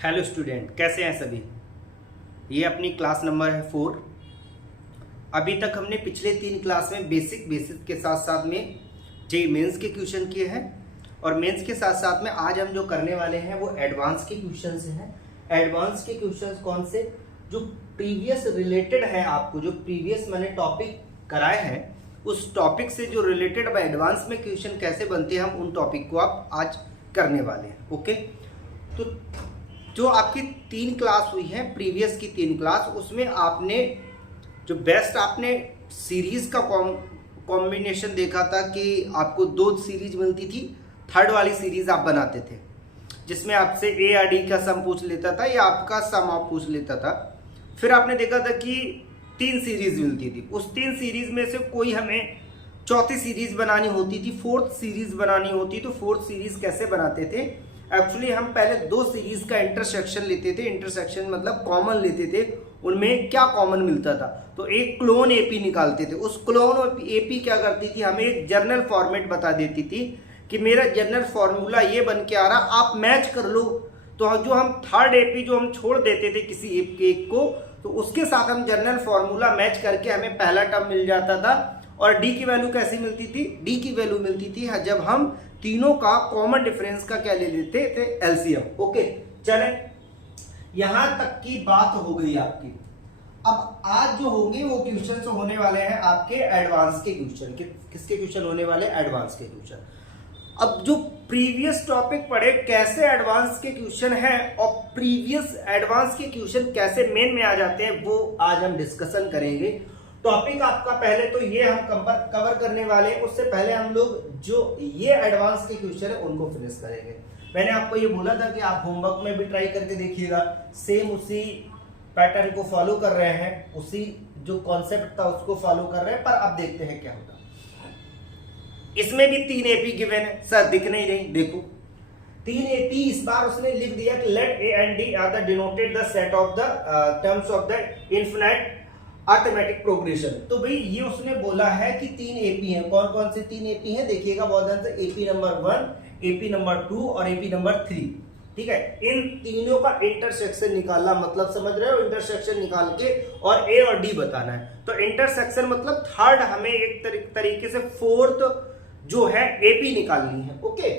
Hello student, कैसे हैं सभी। ये अपनी क्लास नंबर है 4। अभी तक हमने पिछले 3 क्लास में बेसिक के साथ साथ में जेईई मेंस के क्वेश्चन किए हैं और मेंस के साथ साथ में आज हम जो करने वाले हैं वो एडवांस के क्वेश्चंस हैं। एडवांस के क्वेश्चंस कौन से, जो प्रीवियस रिलेटेड है, आपको जो प्रीवियस मैंने टॉपिक कराए हैं उस टॉपिक से जो रिलेटेड अब एडवांस में क्वेश्चन कैसे बनते हैं हम उन टॉपिक को आप आज करने वाले हैं। ओके, तो जो आपकी 3 क्लास हुई है, प्रीवियस की 3 क्लास, उसमें आपने जो बेस्ट आपने सीरीज का कॉम्बिनेशन देखा था कि आपको 2 सीरीज मिलती थी। थर्ड वाली सीरीज आप बनाते थे जिसमें आपसे ए आर डी का सम पूछ लेता था या आपका सम आप पूछ लेता था। फिर आपने देखा था कि 3 सीरीज मिलती थी। उस 3 सीरीज में से कोई हमें चौथी सीरीज बनानी होती थी, 4th सीरीज बनानी होती। तो 4th सीरीज कैसे बनाते थे, एक्चुअली हम पहले 2 सीरीज का इंटरसेक्शन लेते थे। इंटरसेक्शन मतलब कॉमन लेते थे, उनमें क्या कॉमन मिलता था। तो एक क्लोन एपी निकालते थे। उस क्लोन एपी क्या करती थी, हमें एक जर्नल फॉर्मेट बता देती थी कि मेरा जर्नल फॉर्मूला ये बन के आ रहा, आप मैच कर लो। तो जो हम थर्ड एपी जो हम छोड़ देते थे किसी एक को, तो उसके साथ हम जर्नल फॉर्मूला मैच करके हमें पहला टर्म मिल जाता था। और डी की वैल्यू कैसी मिलती थी, डी की वैल्यू मिलती थी जब हम तीनों का कॉमन डिफरेंस का क्या ले लेते थे, एलसीएम। ओके, चले यहां तक की बात हो गई आपकी। अब आज जो होंगे वो क्वेश्चन होने वाले हैं आपके एडवांस के क्वेश्चन। किसके क्वेश्चन होने वाले, एडवांस के क्वेश्चन। अब जो प्रीवियस टॉपिक पढ़े कैसे एडवांस के क्वेश्चन हैं और प्रीवियस एडवांस के क्वेश्चन कैसे मेन में आ जाते हैं वो आज हम डिस्कशन करेंगे। टॉपिक आपका पहले तो ये हम कवर करने वाले हैं। उससे पहले हम लोग जो ये एडवांस के क्वेश्चन है उनको फिनिश करेंगे। मैंने आपको ये बोला था कि आप होमवर्क में भी ट्राई करके देखिएगा, सेम उसी पैटर्न को फॉलो कर रहे हैं, उसी जो कॉन्सेप्ट था उसको फॉलो कर रहे हैं। पर अब देखते हैं क्या होगा। इसमें भी 3 एपी गिवन है, सर दिख नहीं रही, देखो 3 एपी। इस बार उसने लिख दिया कि let A and D are the denoted the set of the terms of the infinite arithmetic progression. तो भाई ये उसने बोला है कि 3 एपी हैं। कौन कौन से 3 एपी हैं देखिएगा बहुत ध्यान से। एपी नंबर 1, एपी नंबर 2 और एपी नंबर 3। ठीक है, इन तीनों का इंटरसेक्शन निकालना, मतलब समझ रहे हो, इंटरसेक्शन निकाल के और ए और डी बताना है। तो इंटरसेक्शन मतलब थर्ड, हमें एक तरीके से 4th जो है एपी निकालनी है। ओके,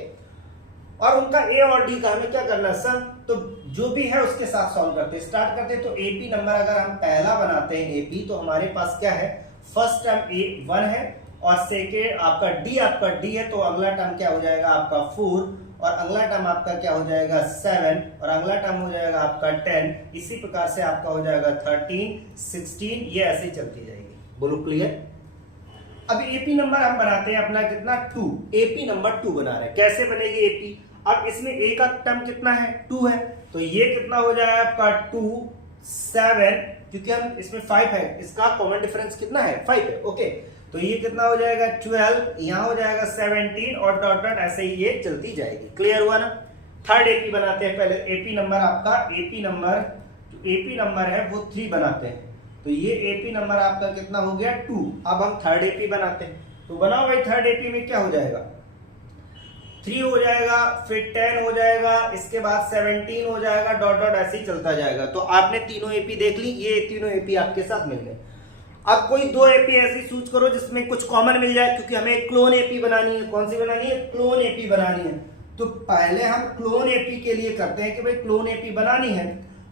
और उनका ए और डी का हमें क्या करना है सर, तो जो भी है उसके साथ सॉल्व करते हैं, स्टार्ट करते हैं। तो एपी नंबर अगर हम पहला बनाते हैं एपी, तो हमारे पास क्या है, फर्स्ट टर्म ए 1 है और सेकेंड आपका डी है। तो अगला टर्म क्या हो जाएगा आपका 4 और अगला टर्म आपका क्या हो जाएगा 7 और अगला टर्म हो जाएगा आपका 10। इसी प्रकार से आपका हो जाएगा 13, 16, ये ऐसे ही चलती जाएगी। बोलो क्लियर। अब एपी नंबर हम बनाते हैं अपना कितना, 2। एपी नंबर 2 बना रहे हैं। कैसे बनेगी एपी, अब इसमें ए का टर्म कितना है, 2 है। तो ये कितना हो जाएगा आपका 2, 7, क्योंकि हम इसमें 5 है, इसका कॉमन डिफरेंस कितना है, 5 है। ओके, तो ये कितना हो जाएगा 12, यहां हो जाएगा 17 और डॉट डॉट ऐसे ही ये चलती जाएगी। क्लियर हुआ ना। थर्ड एपी बनाते हैं। पहले एपी नंबर आपका, एपी नंबर है वो 3 बनाते हैं। तो ये एपी नंबर आपका कितना हो गया 2। अब हम थर्ड एपी बनाते हैं। तो बनाओ भाई, थर्ड एपी में क्या हो जाएगा, 3 हो जाएगा, फिर 10 हो जाएगा, इसके बाद 17 हो जाएगा, डॉट डॉट ऐसे ही चलता जाएगा। तो आपने तीनों एपी देख ली, ये तीनों एपी आपके साथ मिल गए। अब कोई 2 एपी ऐसी चूज करो जिसमें कुछ कॉमन मिल जाए, क्योंकि हमें क्लोन एपी बनानी है। कौन सी बनानी है, क्लोन एपी बनानी है। तो पहले हम क्लोन एपी के लिए करते हैं कि भाई क्लोन एपी बनानी है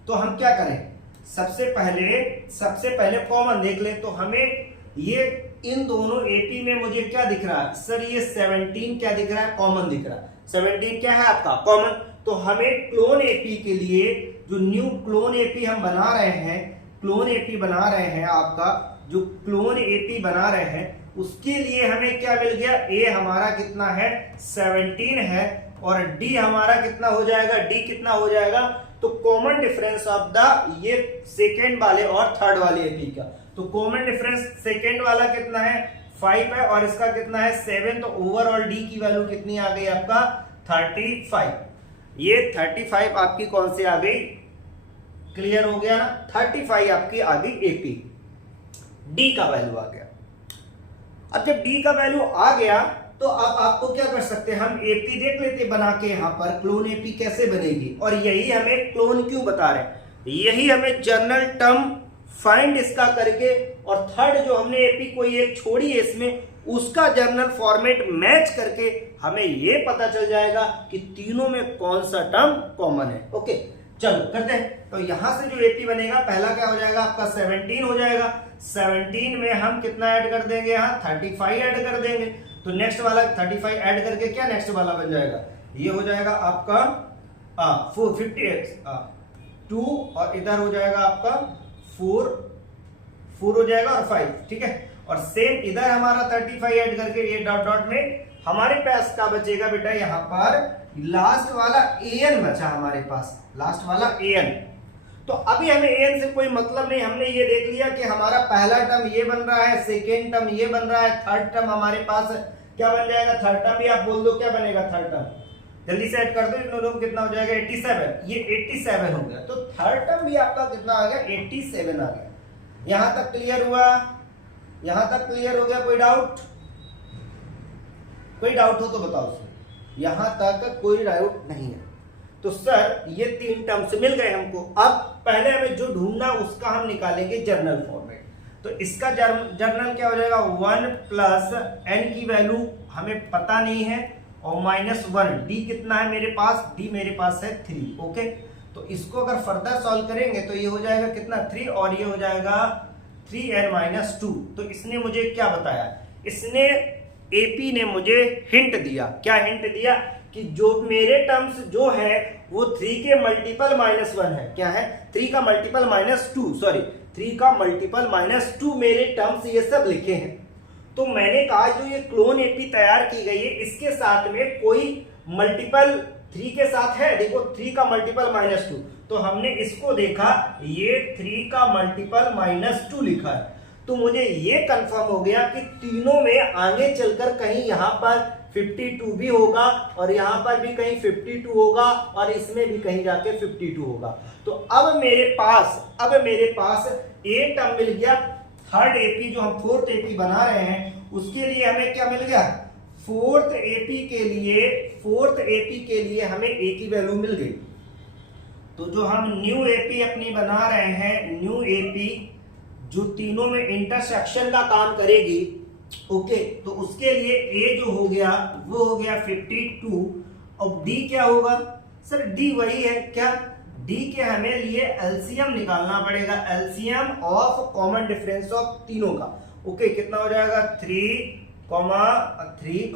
तो हम क्या करें, सबसे पहले कॉमन देख ले। तो हमें ये इन दोनों एपी में मुझे क्या दिख रहा है सर, ये 17 क्या दिख रहा है, कॉमन दिख रहा है। 17 क्या है आपका कॉमन। तो हमें क्लोन एपी के लिए जो न्यू क्लोन एपी हम बना रहे हैं, क्लोन एपी बना रहे हैं, आपका जो क्लोन एपी बना रहे हैं उसके लिए हमें क्या मिल गया, ए हमारा कितना है 17 है और डी हमारा कितना हो जाएगा, डी कितना हो जाएगा। तो कॉमन डिफरेंस ऑफ द ये सेकेंड वाले और थर्ड वाले एपी का, तो कॉमन डिफरेंस सेकेंड वाला कितना है 5 है और इसका कितना है 7। तो ओवरऑल डी की वैल्यू कितनी आ गई आपका 35। ये 35 आपकी कौन सी आ गई, क्लियर हो गया ना। 35 आपकी आ गई एपी, डी का वैल्यू आ गया। अब जब डी का वैल्यू आ गया तो अब आपको क्या कर सकते हैं, हम एपी देख लेते बना के यहाँ पर क्लोन एपी कैसे बनेगी, और यही हमें क्लोन क्यों बता रहे हैं, यही हमें जनरल टर्म फाइंड इसका करके, और थर्ड जो हमने एपी कोई एक छोड़ी है इसमें, उसका जर्नल फॉर्मेट मैच करके हमें यह पता चल जाएगा कि तीनों में कौन सा टर्म कॉमन है। ओके चलो करते हैं। तो यहां से जो एपी बनेगा पहला क्या हो जाएगा आपका 17 हो जाएगा। 17 में हम कितना ऐड कर देंगे, यहाँ 35 ऐड कर देंगे। तो नेक्स्ट वाला 35 ऐड करके क्या नेक्स्ट वाला बन जाएगा, ये हो जाएगा आपका 458 2, और इधर हो जाएगा आपका 4 हो जाएगा और 5, ठीक है। और सेम इधर हमारा 35 ऐड करके ये डॉट डॉट में हमारे पास क्या बचेगा बेटा, यहाँ पर लास्ट वाला an बचा हमारे पास, लास्ट वाला an। तो अभी हमें an से कोई मतलब नहीं, हमने ये देख लिया कि हमारा पहला टर्म ये बन रहा है, सेकेंड टर्म ये बन रहा है, थर्ड टर्म हमारे पास क्या बन जाएगा, थर्ड टर्म भी आप बोल दो क्या बनेगा थर्ड टर्म, जल्दी से ऐड कर दो इन दोनों कितना हो जाएगा 87, ये 87 हो गया। तो थर्ड टर्म भी आपका कितना आ गया 87 आ गया। यहां तक क्लियर हुआ, यहां तक क्लियर हो गया, कोई डाउट, कोई डाउट हो तो बताओ सर, यहां तक कोई डाउट नहीं है। तो सर ये तीन टर्म्स मिल गए हमको, अब पहले हमें जो ढूंढना उसका हम निकालेंगे जर्नल फॉर्मेट। तो इसका जर्नल क्या हो जाएगा 1 प्लस n की वैल्यू हमें पता नहीं है, और -1 d कितना है मेरे पास, d मेरे पास है 3। ओके तो इसको अगर फर्दर सॉल्व करेंगे तो ये हो जाएगा कितना 3, और ये हो जाएगा 3n-2। तो इसने मुझे क्या बताया, इसने एपी ने मुझे हिंट दिया, क्या हिंट दिया कि जो मेरे टर्म्स जो है वो 3 के मल्टीपल -1 है, क्या है 3 का मल्टीपल -2, सॉरी 3 का मल्टीपल -2 मेरे टर्म्स ये सब लिखे हैं। तो मैंने कहा जो ये क्लोन एपी तैयार की गई है इसके साथ में कोई मल्टीपल 3 के साथ है, देखो 3 का मल्टीपल -2, तो हमने इसको देखा ये 3 का मल्टीपल -2 लिखा है। तो मुझे ये कंफर्म हो गया कि तीनों में आगे चलकर कहीं यहां पर 52 भी होगा, और यहां पर भी कहीं 52 होगा, और इसमें भी कहीं जाके 52 होगा। तो अब मेरे पास ए टर्म मिल गया, थर्ड एपी जो हम फोर्थ एपी बना रहे हैं उसके लिए हमें क्या मिल गया, फोर्थ एपी के लिए हमें ए की वैल्यू मिल गई। तो जो हम न्यू एपी अपनी बना रहे हैं, न्यू एपी जो तीनों में इंटरसेक्शन का काम करेगी, ओके तो उसके लिए ए जो हो गया वो हो गया 52, और डी क्या होगा सर, डी वही है क्या, डी के हमें लिए एलसीएम निकालना पड़ेगा, LCM of common difference of तीनों का। ओके कितना हो जाएगा 3, 5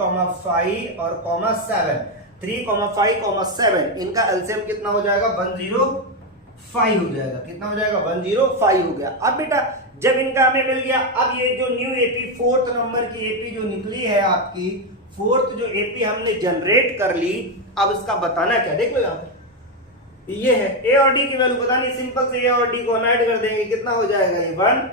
और 7, 3, 5, 7 इनका एलसीएम कितना हो जाएगा 105 हो जाएगा, कितना हो जाएगा 105 हो गया। अब बेटा जब इनका हमें मिल गया, अब ये जो न्यू एपी फोर्थ नंबर की एपी जो निकली है आपकी, फोर्थ जो एपी हमने जनरेट कर ली, अब इसका बताना क्या, देख लो यहाँ पे ये है ए और डी की वैल्यू बतानी, सिंपल से ए और डी को हम ऐड कर देंगे, कितना हो जाएगा ये 1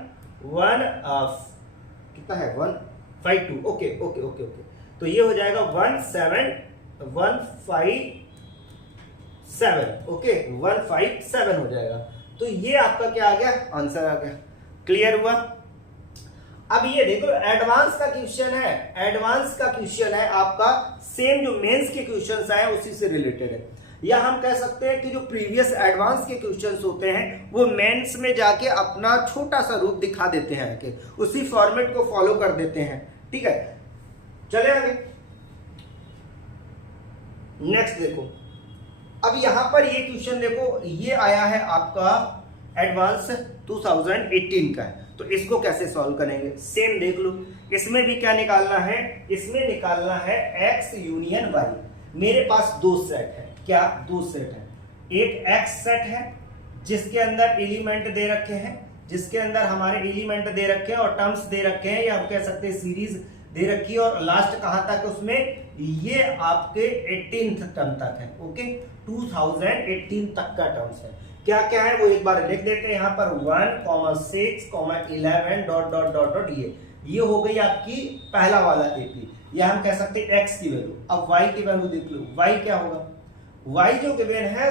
कितना है 152। ओके ओके ओके ओके तो ये हो जाएगा 17157, ओके 157 हो जाएगा। तो ये आपका क्या आ गया, आंसर आ गया। क्लियर हुआ। अब ये देखो एडवांस का क्वेश्चन है, एडवांस का क्वेश्चन है आपका, सेम जो मेंस के क्वेश्चंस आए उसी से रिलेटेड है, या हम कह सकते हैं कि जो प्रीवियस एडवांस के क्वेश्चंस होते हैं वो मेंस में जाके अपना छोटा सा रूप दिखा देते हैं, कि उसी फॉर्मेट को फॉलो कर देते हैं। ठीक है चले आगे, नेक्स्ट देखो। अब यहां पर ये क्वेश्चन देखो, ये आया है आपका एडवांस 2018 का है, तो इसको कैसे सॉल्व करेंगे, सेम देख लो। इसमें भी क्या निकालना है, इसमें निकालना है x यूनियन y। मेरे पास दो सेट है, क्या दो सेट है, एक x सेट है जिसके अंदर एलिमेंट दे रखे हैं, जिसके अंदर हमारे एलिमेंट दे रखे हैं और टर्म्स दे रखे हैं, या हम कह सकते हैं सीरीज दे रखी है, और लास्ट कहां तक उसमें, ये आपके 18th टर्म तक है। ओके 2018 तक का टर्म्स है। क्या क्या है वो एक बार लिख देते हैं यहाँ पर 1, 6, 11 डॉट डॉट डॉट डॉट, ये हो गई आपकी पहला वाला एपी, या हम कह सकते हैं x की वैल्यू। अब y की वैल्यू देख लो, y क्या होगा, y जो गिवन है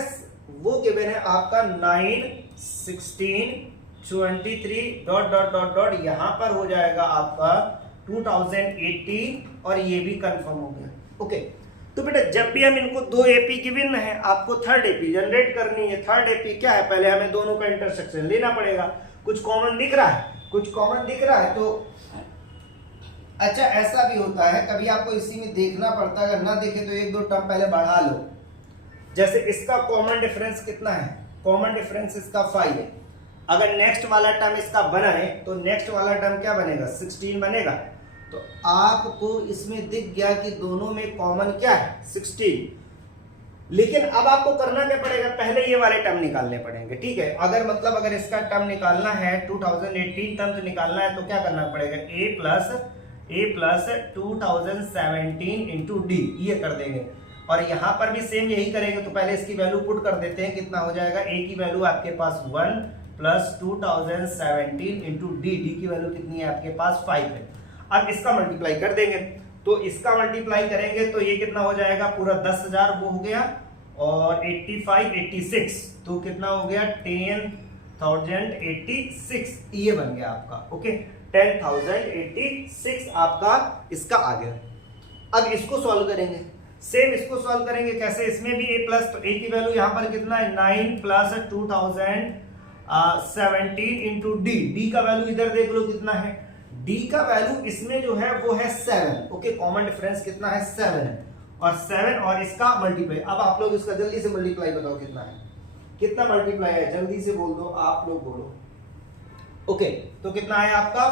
वो गिवन है आपका 9, 16, 23 डॉट डॉट डॉट डॉट, यहां पर हो जाएगा आपका 2018 और ये भी कंफर्म हो गया। ओके, तो बेटा जब भी हम इनको दो एपी गिवन है, आपको थर्ड एपी जनरेट करनी है। थर्ड एपी क्या है, पहले हमें दोनों का इंटरसेक्शन लेना पड़ेगा। कुछ कॉमन दिख रहा है, कुछ कॉमन दिख रहा है तो अच्छा ऐसा भी होता है कभी आपको इसी में देखना पड़ता है, अगर ना देखे तो एक दो टर्म पहले बढ़ा लो। जैसे इसका कॉमन डिफरेंस कितना है, कॉमन डिफरेंस इसका 5 है। अगर नेक्स्ट वाला टर्म इसका बना है तो नेक्स्ट वाला टर्म क्या बनेगा, 16 बनेगा। तो आपको इसमें दिख गया कि दोनों में कॉमन क्या है, 16। लेकिन अब आपको करना क्या पड़ेगा, पहले ये वाले टर्म निकालने पड़ेंगे। ठीक है, अगर इसका टर्म निकालना है 2018 टर्म निकालना है तो क्या करना पड़ेगा, a प्लस 2017 इंटू डी, ये कर देंगे। और यहां पर भी सेम यही करेंगे। तो पहले इसकी वैल्यू पुट कर देते हैं, कितना हो जाएगा, a की वैल्यू आपके पास 1 प्लस 2017 इंटू डी, डी की वैल्यू कितनी है आपके पास 5 है। अब इसका मल्टीप्लाई कर देंगे, तो इसका मल्टीप्लाई करेंगे तो ये कितना हो जाएगा, पूरा 10,000 वो हो गया, और 85 86 तो कितना हो गया 10,086, ये बन गया आपका। ओके, 10,086 आपका इसका आ गया। अब इसको सॉल्व करेंगे, सेम इसको सॉल्व करेंगे कैसे, इसमें भी a प्लस, तो a की वैल्यू यहां पर कितना है 9 प्लस 2017 इंटू डी, डी का वैल्यू इधर देख लो कितना है, डी का वैल्यू इसमें जो है वो है 7। ओके, कॉमन डिफरेंस कितना है 7 है, और 7 और इसका मल्टीप्लाई। अब आप लोग इसका जल्दी से मल्टीप्लाई बताओ कितना है, कितना मल्टीप्लाई है, जल्दी से बोल दो, आप लोग बोलो। ओके, तो कितना है आपका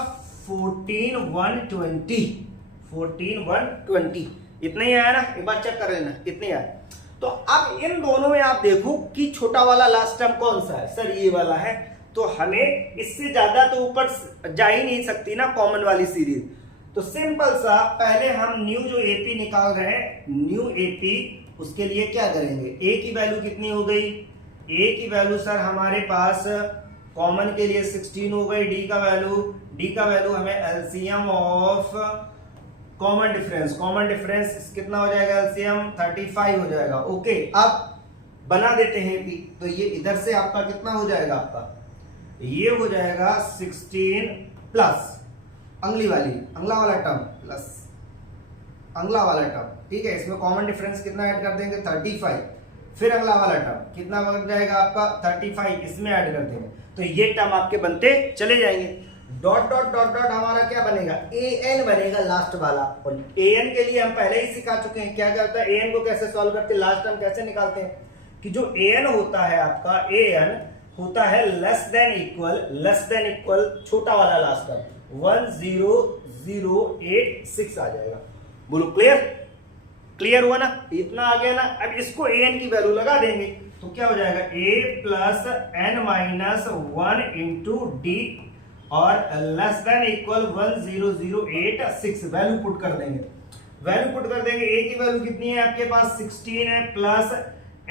14,120, इतना ही आया ना, एक बार चेक कर लेना इतने आया। तो अब इन दोनों में आप देखो कि छोटा वाला लास्ट टर्म कौन सा है, सर ये वाला है। तो हमें इससे ज्यादा तो ऊपर जा ही नहीं सकती ना कॉमन वाली सीरीज। तो सिंपल सा पहले हम न्यू जो एपी निकाल रहे हैं, न्यू एपी, उसके लिए क्या करेंगे, ए की वैल्यू कितनी हो गई, ए की वैल्यू सर हमारे पास कॉमन के लिए 16 हो गई, डी का वैल्यू हमें एलसीएम ऑफ कॉमन डिफरेंस कितना हो जाएगा, एलसीएम 35 हो जाएगा। ओके, अब बना देते हैं पी, तो ये इधर से आपका कितना हो जाएगा, आपका ये हो जाएगा 16 प्लस अगला वाला टर्म प्लस अगला वाला टर्म। ठीक है, इसमें कॉमन डिफरेंस कितना ऐड कर देंगे 35, फिर अगला वाला टर्म कितना बन जाएगा आपका 35, इसमें ऐड कर देंगे। तो ये टर्म आपके बनते चले जाएंगे। डॉट डॉट डॉट डॉट हमारा क्या बनेगा, an बनेगा लास्ट वाला। और an के लिए हम पहले ही सिखा चुके हैं, क्या होता है an को कैसे सॉल्व करते हैं, लास्ट टर्म कैसे निकालते हैं, कि जो an होता है आपका, an होता है लेस देन इक्वल छोटा वाला लास्ट टर्म 10086 आ जाएगा। बोलो क्लियर हुआ ना, इतना आ गया ना। अब इसको an की वैल्यू लगा देंगे तो क्या हो जाएगा, a plus n minus 1 into d, और less than equal 10086 value put कर देंगे। a की वैल्यू कितनी है आपके पास 16 है, plus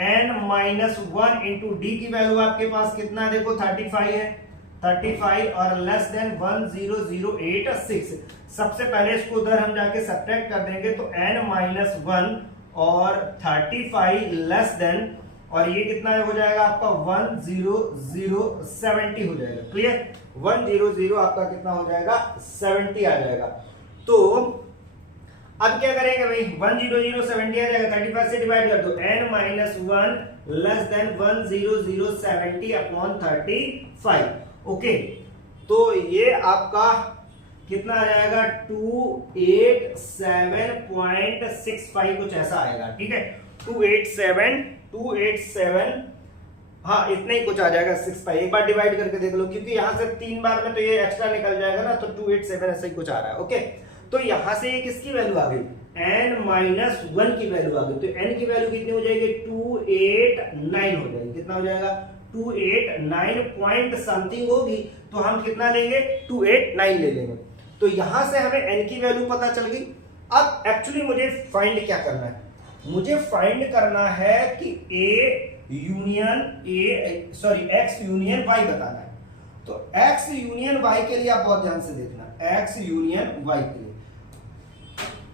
n minus 1 into D की वैल्यू आपके पास कितना है, देखो 35 है, 35 और लेस देन 10086। सबसे पहले इसको उधर हम जाके सब्ट्रैक्ट कर देंगे तो n माइनस 1 और 35 लेस देन, और ये कितना हो जाएगा आपका 10070 हो जाएगा। क्लियर, 100 आपका कितना हो जाएगा 70 आ जाएगा। तो अब क्या करेंगे भाई, 10070 आ जाएगा, 35 से डिवाइड कर दो, n minus 1 less than 10070 upon 35। Okay, तो ये आपका कितना आ जाएगा 287.65 कुछ ऐसा आएगा। ठीक है, 287 हाँ इतना ही कुछ आ जाएगा 65। एक बार डिवाइड करके देख लो, क्योंकि यहां से 3 बार में तो ये एक्स्ट्रा निकल जाएगा ना, तो 287 ऐसा ही कुछ आ रहा है। ओके, तो यहां से ये किसकी वैल्यू आ गई, n माइनस 1 की वैल्यू आ गई। तो n की वैल्यू कितनी हो जाएगी 289 हो जाएगी। कितना हो जाएगा 289 पॉइंट समथिंग होगी, तो हम कितना लेंगे 289 ले लेंगे। तो यहां से हमें n की वैल्यू पता चल गई। अब एक्चुअली मुझे फाइंड क्या करना है, मुझे फाइंड करना है कि x यूनियन y बताना है। तो x यूनियन y के लिए आप बहुत ध्यान से देखना, x यूनियन y के लिए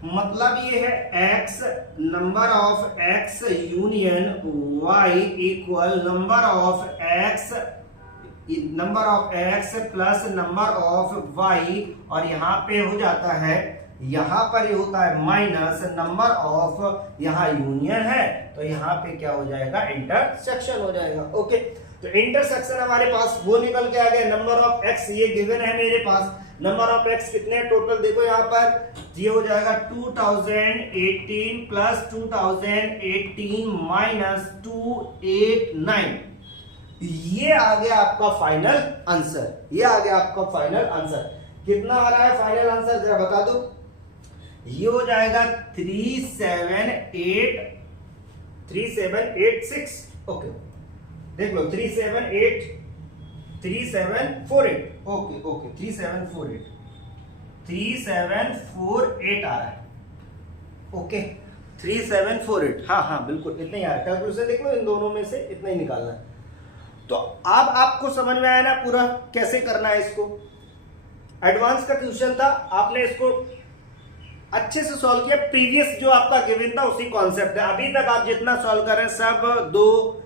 मतलब ये है x number of x union y equal number of x number of x plus number of y, और यहाँ पे हो जाता है, यहाँ पर ये होता है माइनस नंबर ऑफ, यहाँ यूनियन है तो यहाँ पे क्या हो जाएगा, इंटरसेक्शन हो जाएगा। ओके, तो इंटरसेक्शन हमारे पास वो निकल के आ गया, नंबर ऑफ एक्स ये गिवन है मेरे पास, नंबर ऑफ एक्स कितने हैं टोटल, देखो यहाँ पर ये हो जाएगा 2018 प्लस 2018 माइनस 289, ये आ गया आपका फाइनल आंसर, ये आ गया आपका फाइनल आंसर। कितना आ रहा है फाइनल आंसर जरा बता दो, ये हो जाएगा 3786। ओके देख लो 3748, ओके ओके 3748 आ रहा है। ओके 3748, हाँ हाँ बिल्कुल इतना ही आ रहा है, कैलकुलेशन देख लो इन दोनों में से इतना ही निकालना है। तो अब आपको समझ में आया ना पूरा कैसे करना है इसको। एडवांस का क्वेश्चन था, आपने इसको अच्छे से सॉल्व किया, प्रीवियस जो आपका गिवन था उसी कॉन्सेप्ट है। अभी तक आप जितना सॉल्व कर रहे हैं सब दो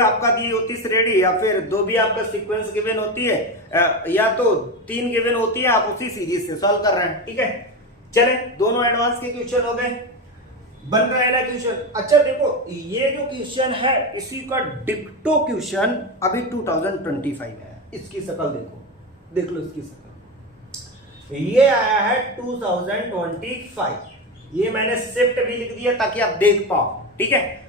आपका दी होती श्रेणी, या फिर दो भी आपका सीक्वेंस गिवन होती है, या तो 3 गिवन होती है, आप उसी सीरीज से सॉल्व कर रहे हैं। ठीक है, चले दोनों एडवांस के क्वेश्चन हो गए, बन रहा है ना क्वेश्चन। अच्छा देखो ये जो क्वेश्चन है इसी का डिक्टो क्वेश्चन अभी 2025 में है, इसकी शक्ल देखो, देख लो इसकी शक्ल, ये आया है 2025, ये मैंने शिफ्ट भी लिख दिया ताकि आप देख पाओ। ठीक है,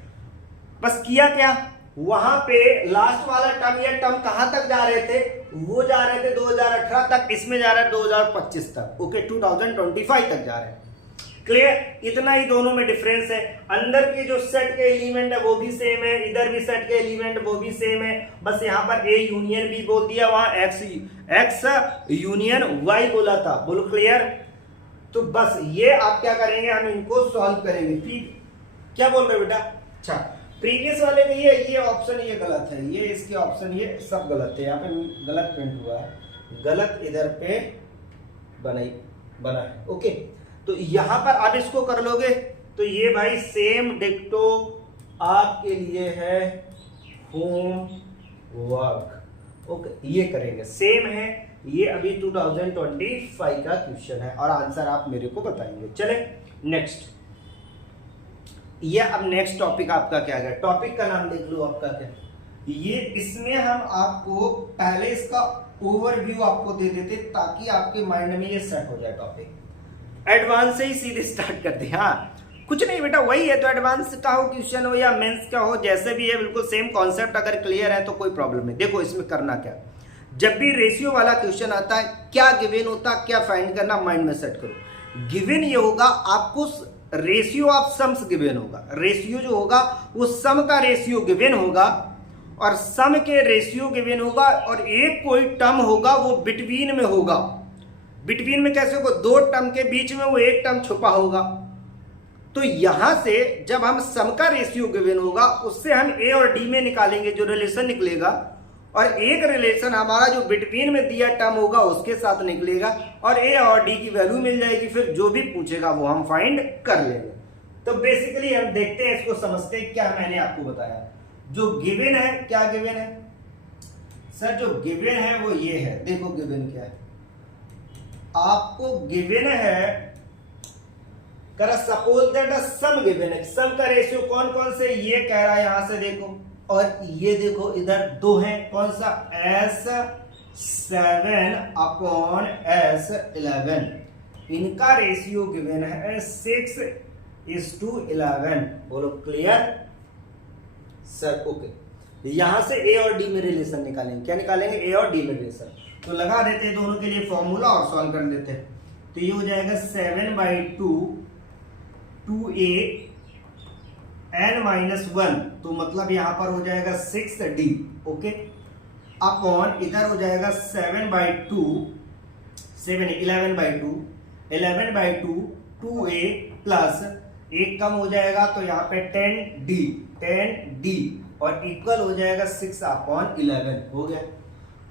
बस किया क्या, वहां पे लास्ट वाला टर्म, ये टर्म कहां तक जा रहे थे, वो जा रहे थे 2018 तक, इसमें जा रहा है 2025 तक। ओके 2025 तक जा रहे हैं, क्लियर, इतना ही दोनों में डिफरेंस है। अंदर के जो सेट के एलिमेंट है वो भी सेम है, इधर भी सेट के एलिमेंट वो भी सेम है, बस यहाँ पर ए यूनियन भी बोल दिया, वहां एक्स यूनियन वाई बोला था। बोलो क्लियर। तो बस ये आप क्या करेंगे, हम इनको सॉल्व करेंगे। ठीक, क्या बोल रहे हो बेटा, अच्छा प्रीवियस वाले में ये ऑप्शन ये गलत है, ये इसके ऑप्शन ये सब गलत है, यहाँ पे गलत प्रिंट हुआ है, गलत इधर पे बना है। ओके, तो यहां पर आप इसको कर लोगे तो ये भाई सेम डिक्टो आपके लिए है होम वर्क। ओके, ये करेंगे, सेम है, ये अभी 2025 का क्वेश्चन है और आंसर आप मेरे को बताएंगे। चले नेक्स्ट, ये अब नेक्स्ट टॉपिक आपका क्या है, टॉपिक का नाम देख लो आपका क्या, ये इसमें हम आपको पहले इसका ओवरव्यू आपको दे देते ताकि आपके माइंड में ये सेट हो जाए टॉपिक। एडवांस से ही सीधे स्टार्ट करते हैं। हाँ कुछ नहीं बेटा, वही है, तो एडवांस का हो क्वेश्चन हो या मेंस का हो, जैसे भी है बिल्कुल सेम कॉन्सेप्ट, अगर क्लियर है तो कोई प्रॉब्लम नहीं। देखो इसमें करना क्या, जब भी रेशियो वाला क्वेश्चन आता है, क्या गिवन होता, क्या फाइंड करना, माइंड में सेट करो। गिवन ये होगा आपको रेशियो ऑफ सम्स गिवन होगा, रेशियो जो होगा वो सम का रेशियो गिवन होगा, और सम के रेशियो गिवन होगा, और एक कोई टर्म होगा वो बिटवीन में होगा। बिटवीन में कैसे होगा, दो टर्म के बीच में वो एक टर्म छुपा होगा। तो यहां से जब हम सम का रेशियो गिवन होगा उससे हम ए और डी में निकालेंगे जो रिलेशन निकलेगा, और एक रिलेशन हमारा जो बिटवीन में दिया टर्म होगा उसके साथ निकलेगा, और ए और डी की वैल्यू मिल जाएगी, फिर जो भी पूछेगा वो हम फाइंड कर लेंगे। तो बेसिकली हम देखते हैं, इसको समझते हैं। क्या मैंने आपको बताया, जो गिवन है, क्या गिवन है सर, जो गिवन है वो ये है, देखो गिवन क्या है, आपको गिवन है, सपोज दैट सम गिवन है, सम का रेशियो कौन कौन से, ये कह रहा है यहां से देखो, और ये देखो इधर दो है, कौन सा, S7 अपॉन S11, इनका रेशियो गिवन है 6:11। बोलो क्लियर सर। ओके, यहां से ए और डी में रिलेशन निकालेंगे, क्या निकालेंगे, ए और डी में रिलेशन, तो लगा देते हैं दोनों के लिए फॉर्मूला और सॉल्व कर देते हैं। तो ये हो जाएगा 7/2 2a n-1, तो मतलब यहां पर हो जाएगा 6d। ओके, अपॉन इधर हो जाएगा 7/2 11/2 2a प्लस एक कम हो जाएगा तो यहाँ पे 10d और इक्वल हो जाएगा 6/11। हो गया।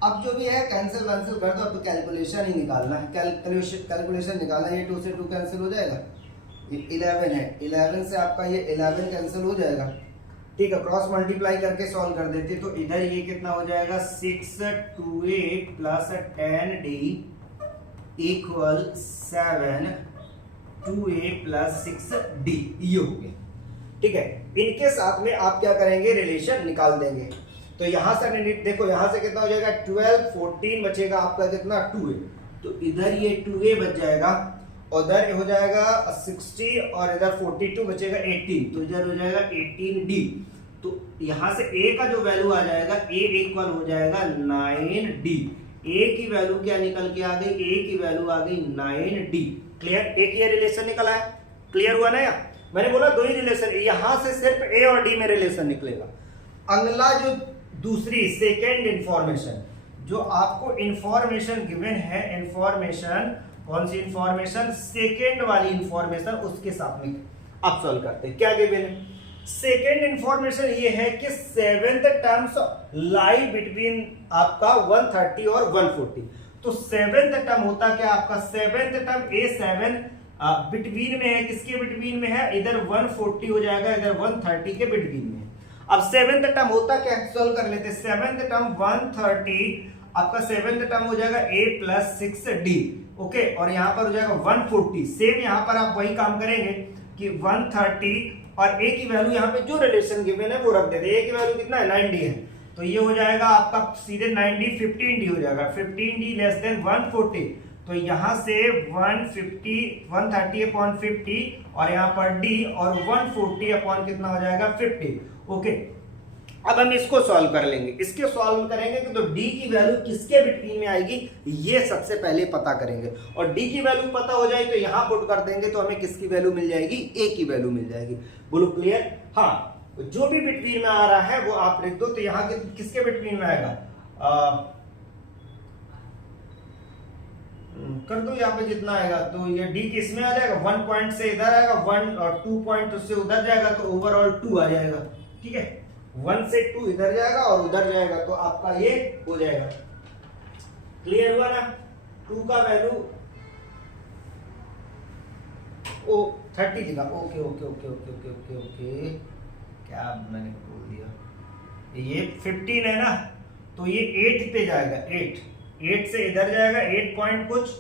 अब जो भी है कैंसिल वैंसिल कर दो, अब कैलकुलेशन ही निकालना है, कैलकुलेशन निकालना है। ये 2 से 2 कैंसिल हो जाएगा, ये 11 है, 11 से आपका ये 11 कैंसिल हो जाएगा, ठीक है, क्रॉस मल्टीप्लाई करके सॉल्व कर देते, तो इधर ये कितना हो जाएगा 6 2a plus 10d equal 7 2a plus 6d, ये हो गया। ठीक है, इनके साथ में आप क्या करेंगे, रिलेशन निकाल देंगे। तो यहां से देखो, यहां से कितना हो जाएगा 12, 14 बचेगा आपका कितना 2a, तो इधर ये 2a बच जाएगा, उधर हो जाएगा 60 और इधर 42 बचेगा 18, तो इधर हो जाएगा 18d। तो यहां से a का जो वैल्यू आ जाएगा, a इक्वल हो जाएगा 9d। a की वैल्यू क्या निकल के आ गई, a की वैल्यू आ गई 9d। क्लियर, एक ये रिलेशन निकला है, क्लियर हुआ ना। यार मैंने बोला दो ही रिलेशन, यहां से सिर्फ a और d में रिलेशन निकलेगा। अगला जो दूसरी सेकेंड इंफॉर्मेशन, जो आपको इंफॉर्मेशन गिवन है, इंफॉर्मेशन कौन सी इंफॉर्मेशन, सेकेंड वाली इंफॉर्मेशन, उसके साथ में आप सॉल्व करते हैं। क्या गिवन है, सेकेंड इंफॉर्मेशन ये है कि 7th टर्म्स लाई बिटवीन आपका 130 और 140। तो 7th टर्म होता क्या आपका, 7th टर्म a7 बिटवीन में है, किसके बिटवीन में है, इधर 140 हो जाएगा, इधर 130 के बिटवीन में। अब 7th टर्म होता क्या है, सॉल्व कर लेते हैं। 7th टर्म 130, आपका 7th टर्म हो जाएगा a प्लस 6d, ओके, और यहां पर हो जाएगा 140। सेम यहां पर आप वही काम करेंगे कि 130 और a की वैल्यू यहां पे जो रिलेशन गिवन है वो रख देते। a की वैल्यू कितना है, 9d है, तो ये हो जाएगा आपका सीधे 9d 15d हो जाएगा, 15d लेस देन 140। तो यहां से 130 अपॉन 50 और यहां पर d और 140 अपॉन कितना हो जाएगा 50, ओके। अब हम इसको सॉल्व कर लेंगे, इसके सॉल्व करेंगे कि तो d की वैल्यू किसके बिटवीन में आएगी, ये सबसे पहले पता करेंगे। और d की वैल्यू पता हो जाए तो यहां पुट कर देंगे, तो हमें किसकी वैल्यू मिल जाएगी, a की वैल्यू मिल जाएगी। बोलो क्लियर। हाँ, जो भी बिटवीन में आ रहा है वो आप लिख दो। तो यहां किसके बिटवीन में आएगा, कर दो यहाँ पे जितना आएगा, तो ये d किसमें आ जाएगा, 1 पॉइंट से इधर आएगा, 1 और 2 पॉइंट उससे उधर जाएगा, तो ओवरऑल 2 आ जाएगा। ठीक है, 1 से 2 इधर जाएगा और उधर जाएगा, तो आपका ये हो जाएगा। क्लियर हुआ ना। 2 का वैल्यू ओ 30 दिखा, okay okay okay okay okay okay okay, क्या मैंने बोल दिया, ये 15 है ना, तो ये 8 पे जाएगा, 8 से इधर जाएगा 8 पॉइंट कुछ,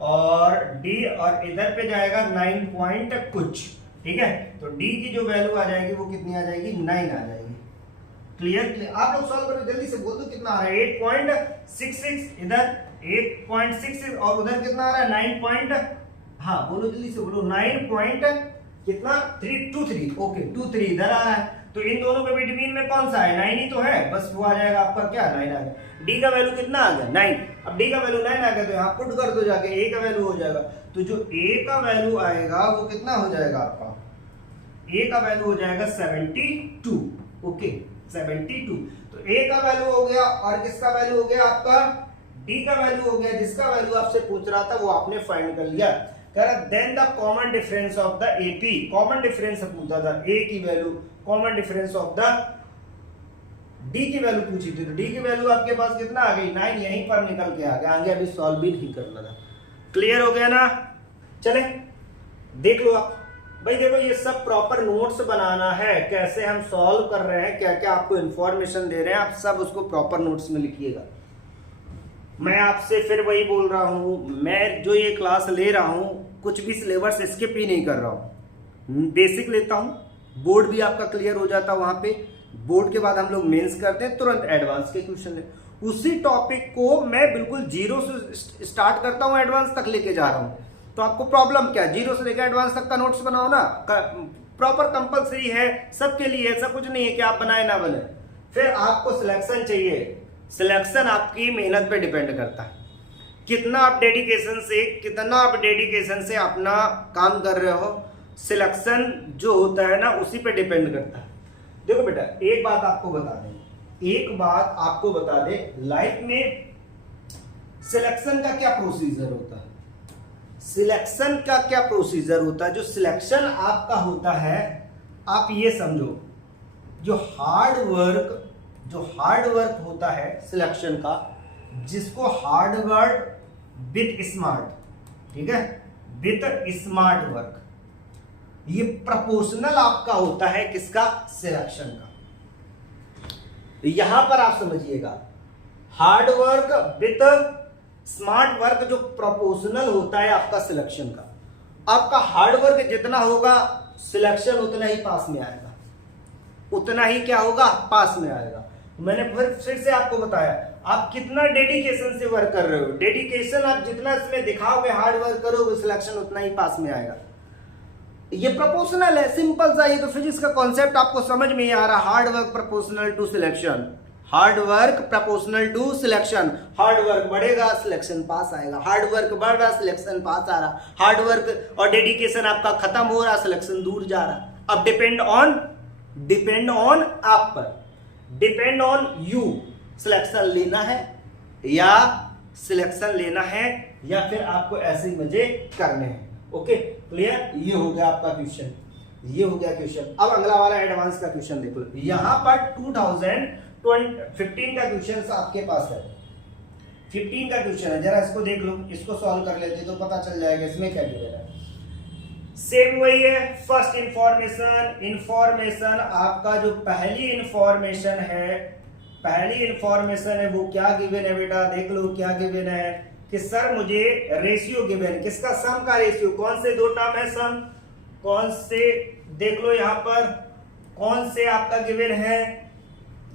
और d और इधर पे जाएगा 9 पॉइंट कुछ। ठीक है, तो d की जो वैल्यू आ जाएगी वो कितनी आ जाएगी, 9 आ जाएगी। क्लियर, आप लोग सॉल्व करो, जल्दी से बोल दो कितना आ रहा है, 8.66, इधर 8.66 और उधर कितना आ रहा है 9 पॉइंट, हाँ बोलो जल्दी से बोलो, 9 पॉइंट कितना 323, ओके 23 इधर आ रहा है। तो इन दोनों के बिटवीन में कौन सा है, 9 ही तो है, बस वो आ जाएगा आपका क्या, 9 आ गया। d का वैल्यू कितना आ गया 9, अब d का वैल्यू 9 आ गया, तो यहाँ पुट कर दो जाके, a का वैल्यू हो जाएगा। तो जो a का वैल्यू आएगा वो कितना हो जाएगा आपका, a का वैल्यू हो जाएगा 72, ओके 72। तो a का वैल्यू हो गया, और किसका वैल्यू हो गया आपका, d का वैल्यू हो गया, जिसका वैल्यू आपसे पूछ रहा था वो आपने फाइंड कर लिया। कह रहा then the common difference of the AP, common difference पूछा था, a की value, common difference of the d की वैल्यू पूछी थी, तो d की वैल्यू आपके पास कितना आ गई 9, यहीं पर निकल के आ गया, आगे अभी सॉल्व भी नहीं करना था। क्लियर हो गया ना। चले देख लो आप भाई, देखो ये सब प्रॉपर नोट्स बनाना है, कैसे हम सॉल्व कर रहे हैं, क्या क्या आपको इंफॉर्मेशन दे रहे हैं, आप सब उसको प्रॉपर नोट्स में लिखिएगा। मैं आपसे फिर वही बोल रहा हूं, मैं जो ये क्लास ले रहा हूं कुछ भी सिलेबस स्किप ही नहीं कर रहा हूं, बेसिक लेता हूं, बोर्ड भी आपका क्लियर हो जाता है वहां पे, बोर्ड के बाद हम लोग मेंस करते हैं, तुरंत एडवांस के क्वेश्चन है, उसी टॉपिक को मैं बिल्कुल जीरो से स्टार्ट करता हूं, एडवांस तक लेके जा रहा हूं। तो आपको प्रॉब्लम क्या है, जीरो से लेकर एडवांस तक का नोट्स बनाओ ना, प्रॉपर कंपलसरी है सबके लिए, ऐसा कुछ नहीं है कि आप बनाए ना बने। फिर आपको सिलेक्शन चाहिए, सिलेक्शन आपकी मेहनत पे डिपेंड करता है, कितना आप डेडिकेशन से अपना काम कर रहे हो, सिलेक्शन जो होता है ना उसी पे डिपेंड करता है। देखो बेटा एक बात आपको बता दे, लाइफ में सिलेक्शन का क्या प्रोसीजर होता है, सिलेक्शन का क्या प्रोसीजर होता है, जो सिलेक्शन आपका होता है, आप ये समझो, जो हार्ड वर्क होता है सिलेक्शन का, जिसको हार्ड वर्क विथ स्मार्ट, ठीक है, विथ स्मार्ट वर्क, ये प्रोपोर्शनल आपका होता है किसका, सिलेक्शन का। यहां पर आप समझिएगा, hard work with smart work जो प्रोपोर्शनल होता है आपका सिलेक्शन का, आपका हार्ड वर्क जितना होगा सिलेक्शन उतना ही पास में आएगा, उतना ही क्या होगा, पास में आएगा। मैंने फिर से आपको बताया, आप कितना डेडिकेशन से वर्क कर रहे हो, डेडिकेशन आप जितना इसमें दिखाओगे, हार्ड वर्क करोगे, सिलेक्शन उतना ही पास में आएगा। ये प्रोपोर्शनल है, सिंपल सा। ये तो फिजिक्स का कॉन्सेप्ट आपको समझ में ही आ रहा, hard work proportional to selection, hard work proportional to selection. Hard work बढ़ेगा, सिलेक्शन पास आएगा, हार्ड वर्क बढ़ रहा, सिलेक्शन पास आ रहा, हार्ड वर्क और डेडिकेशन आपका खत्म हो रहा, सिलेक्शन दूर जा रहा। अब डिपेंड ऑन आप पर, डिपेंड ऑन यू, सिलेक्शन लेना है या सिलेक्शन लेना है या फिर आपको ऐसे ही मजे करने हैं। ओके क्लियर, ये हो गया आपका क्वेश्चन, ये हो गया क्वेश्चन। अब अगला वाला एडवांस का क्वेश्चन देखो, यहां पर 2015 का क्वेश्चन आपके पास है, 15 का क्वेश्चन है, जरा इसको देख लो, इसको सॉल्व कर लेते तो पता चल जाएगा इसमें क्या दिया है। सेम वही है, फर्स्ट इंफॉर्मेशन आपका जो पहली इंफॉर्मेशन है वो क्या गिवन है बेटा, देख लो क्या गिवन है कि सर मुझे रेशियो गिवन, किसका, सम का रेशियो, कौन से दो टर्म है सम, कौन से, देख लो यहां पर कौन से आपका गिवन है,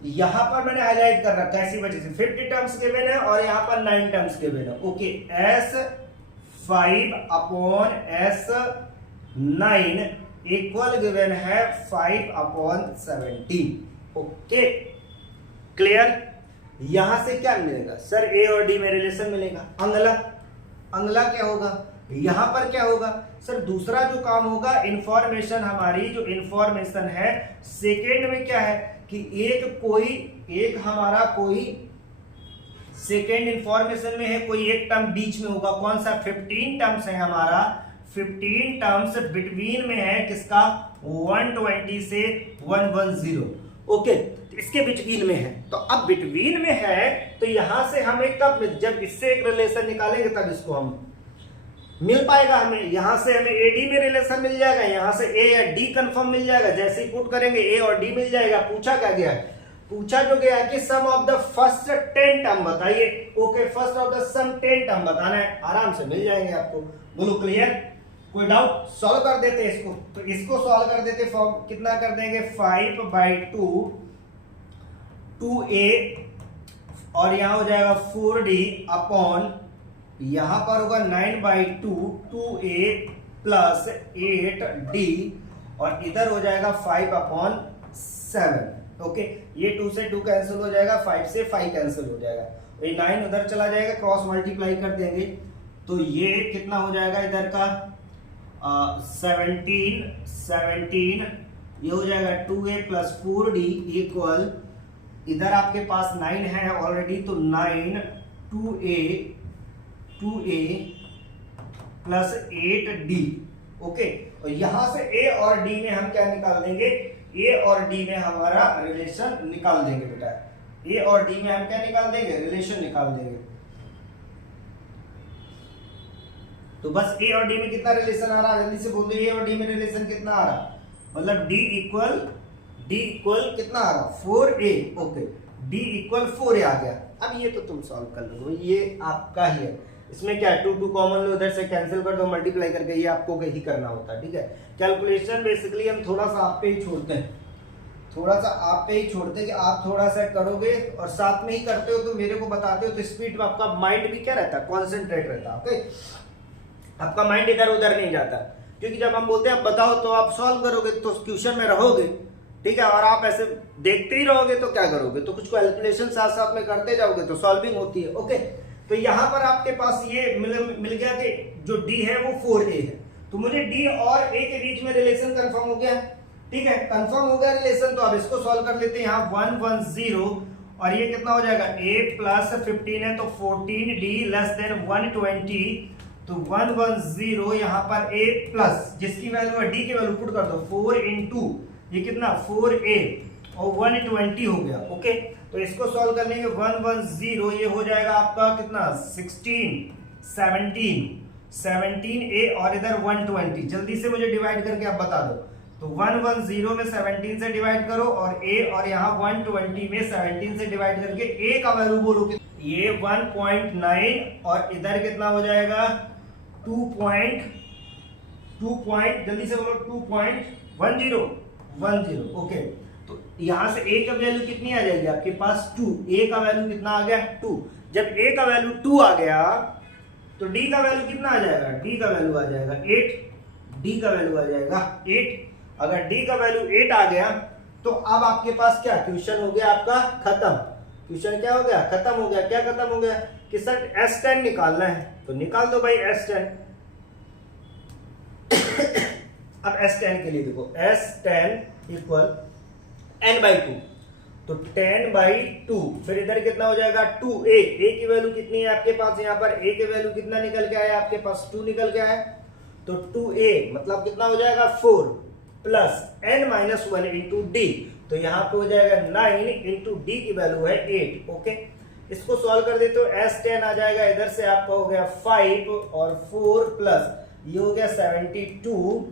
यहां पर मैंने हाईलाइट कर रखा है इसी वजह से, 50 टर्म्स गिवन है और यहां पर 9 टर्म्स गिवन है। Okay, S5 upon S9 equal given है 5 अपॉन 17। ओके क्लियर, यहां से क्या मिलेगा सर, ए और डी में रिलेशन मिलेगा। अंगला क्या होगा, यहां पर क्या होगा सर, दूसरा जो काम होगा इंफॉर्मेशन, हमारी जो इंफॉर्मेशन है सेकेंड में क्या है कि एक हमारा कोई सेकेंड इंफॉर्मेशन में है, कोई एक टर्म बीच में होगा, कौन सा, 15 टर्म्स है हमारा, 15 टर्म्स बिटवीन में है किसका, 120 से 110। ओके, इसके बिटवीन में है, तो अब बिटवीन में है तो यहां से हमें कब, जब इससे एक रिलेशन निकालेंगे तब इसको हम मिल पाएगा, हमें यहां से हमें एडी में रिलेशन मिल जाएगा, यहां से ए या डी कंफर्म मिल जाएगा, जैसे ही पुट करेंगे ए और डी मिल जाएगा। पूछा क्या गया है, पूछा जो गया है कि sum of the first 10 term बताइए। Okay, first of the sum 10 term बताना है, आराम से मिल जाएंगे आपको। बोलो क्लियर, कोई डाउट, सॉल्व कर देते हैं इसको, तो इसको सॉल्व कर देते, फॉर्म कितना कर देंगे, 5/2 2a और यहां हो जाएगा 4d अपॉन, यहां पर होगा 9/2 2a प्लस 8d और इधर हो जाएगा 5/7। ओके, ये 2 से 2 कैंसिल हो जाएगा, 5 से 5 कैंसिल हो जाएगा, ये 9 उधर चला जाएगा, क्रॉस मल्टीप्लाई कर देंगे तो ये कितना हो जाएगा इधर का 17, ये हो जाएगा 2a प्लस 4d इक्वल, इधर आपके पास 9 है ऑलरेडी, तो 9 2a प्लस 8d। ओके, और यहां से a और d में हम क्या निकाल देंगे, a और d में हमारा रिलेशन निकाल देंगे बेटा, a और d में हम क्या निकाल देंगे, रिलेशन निकाल देंगे। तो बस a और d में कितना रिलेशन आ रहा है, जल्दी से बोल दो, a और d में रिलेशन कितना आ रहा, मतलब d इक्वल कितना आ रहा, 4a। Okay, d equal 4a आ गया। अब ये तो तुम सॉल्व कर लो, ये आपका ही है, इसमें क्या है, 2 कॉमन लो, उधर से कैंसिल कर दो, मल्टीप्लाई करके, ये आपको ही करना होता है। ठीक है, कैलकुलेशन बेसिकली हम थोड़ा सा आप पे ही छोड़ते हैं, कि आप थोड़ा सा करोगे और साथ में ही करते हो तो मेरे को बताते हो, तो स्पीड में आपका माइंड भी क्या रहता है, कॉन्सेंट्रेट रहता है। ओके, आपका माइंड इधर उधर नहीं जाता, क्योंकि जब हम बोलते हैं बताओ तो आप सॉल्व करोगे तो क्वेश्चन में रहोगे। ठीक है, और आप ऐसे देखते ही रहोगे तो क्या करोगे, तो कुछ कैलकुलेशन साथ साथ में करते जाओगे तो सॉल्विंग होती है। ओके, तो यहां पर आपके पास ये मिल गया कि जो d है वो 4a है, तो मुझे d और a के बीच में रिलेशन कंफर्म हो गया। ठीक है, कंफर्म हो गया रिलेशन, तो अब इसको सॉल्व कर लेते हैं। यहाँ 110 और ये कितना हो जाएगा, a प्लस 15 है तो 14d लेस देन 120, तो 110 यहाँ पर a प्लस जिसकी वैल्यू है d की वैल्यू पुट कर दो, 4 इंटू ये कितना 4a और 120 हो गया। ओके, तो इसको सॉल्व करने के 110 ये हो जाएगा आपका कितना 17a और इधर 120, जल्दी से मुझे डिवाइड करके आप बता दो, तो 110 में 17 से डिवाइड करो और a, और यहाँ 120 में 17 से डिवाइड करके a का वैल्यू बोलो कि ये 1.9 और इधर कितना हो जाएगा 2 जल्दी से बोलो 2.10 ओके। तो यहां से a का वैल्यू कितनी आ जाएगी आपके पास 2, a का वैल्यू कितना आ गया 2। जब a का वैल्यू 2 आ गया तो d का वैल्यू कितना आ जाएगा, d का वैल्यू आ जाएगा 8, d का वैल्यू आ जाएगा 8। अगर d का वैल्यू 8 आ गया तो अब आपके पास क्या क्वेश्चन हो गया आपका खत्म। क्वेश्चन क्या हो गया, खत्म हो गया। क्या खत्म हो गया कि सर S10 निकालना है, तो निकाल दो भाई S10। अब S10 के लिए देखो S10 इक्वल n/2, तो 10/2, फिर इधर कितना हो जाएगा 2a, a की वैल्यू कितनी है आपके पास, यहाँ पर a की वैल्यू कितना निकल के आया आपके पास 2 निकल के आया, तो 2a मतलब कितना हो जाएगा 4 प्लस n-1 इंटू डी, तो यहाँ पे हो जाएगा 9 इंटू डी की वैल्यू है 8। ओके, इसको सॉल्व कर देते हो S10 आ जाएगा, इधर से आपका हो गया 5 और 4 प्लस ये हो गया 72,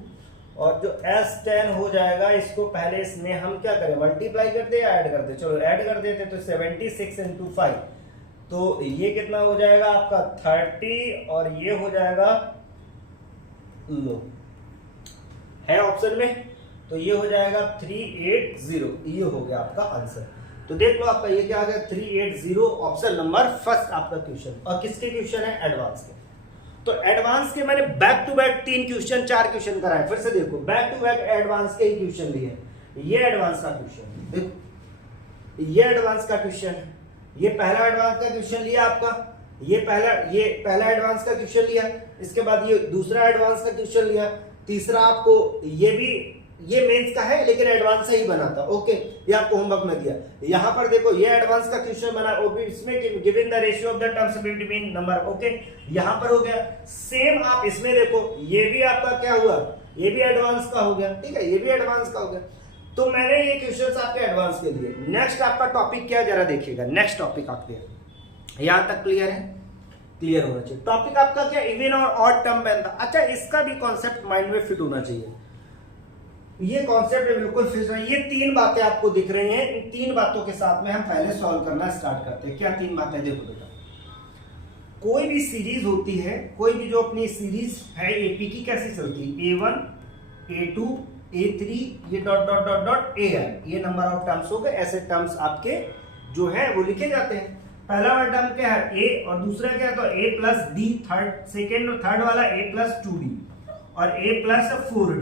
और जो S10 हो जाएगा इसको पहले इसमें हम क्या करें, मल्टीप्लाई करते या ऐड करते, चलो ऐड कर देते, तो 76 इंटू 5, तो ये कितना हो जाएगा आपका 30, और ये हो जाएगा लो है ऑप्शन में, तो ये हो जाएगा 380, ये हो गया आपका आंसर। तो देख लो आपका ये क्या आ गया 380, ऑप्शन नंबर फर्स्ट आपका क्वेश्चन। और किसके क्वेश्चन है, एडवांस के। तो एडवांस के मैंने back to back 3 question 4 question कराए, फिर से देखो बैक टू बैक एडवांस के ही क्वेश्चन लिए। ये एडवांस का क्वेश्चन देखो, ये एडवांस का क्वेश्चन है, ये पहला एडवांस का क्वेश्चन लिया आपका, ये पहला एडवांस का क्वेश्चन लिया, इसके बाद ये दूसरा एडवांस का क्वेश्चन लिया, तीसरा आपको ये मेंस का है लेकिन एडवांस से ही बना था। ओके, ये आपको होमवर्क में दिया। यहां पर देखो ये एडवांस का क्वेश्चन बना, इसमें given the ratio of the terms between number. Okay, यहां पर हो गया सेम। आप इसमें देखो ये भी आपका क्या हुआ, ये भी एडवांस का हो गया, ठीक है, ये भी एडवांस का हो गया। तो मैंने ये क्वेश्चंस आपके एडवांस के लिए। नेक्स्ट आपका टॉपिक क्या जरा देखिएगा, नेक्स्ट टॉपिक आपके यहां तक क्लियर है, क्लियर होना चाहिए। टॉपिक आपका क्या, इवन और ऑड टर्म बनता। अच्छा, इसका भी कॉन्सेप्ट माइंड में फिट होना चाहिए, ये कॉन्सेप्ट बिल्कुल फिट है। ये 3 बातें आपको दिख रही हैं, इन 3 बातों के साथ में हम पहले सॉल्व करना स्टार्ट करते हैं। क्या 3 बातें, देखो बेटा, कोई भी सीरीज होती है, कोई भी जो अपनी सीरीज है एपी की कैसी चलती है, A1 A2 A3 ये dot dot dot dot AN, ये नंबर ऑफ टर्म्स हो गए। ऐसे टर्म्स आपके जो है वो लिखे जाते हैं। पहला वाला टर्म क्या है A, और दूसरा क्या है तो A प्लस D, थर्ड वाला A प्लस 2D और A प्लस 4D,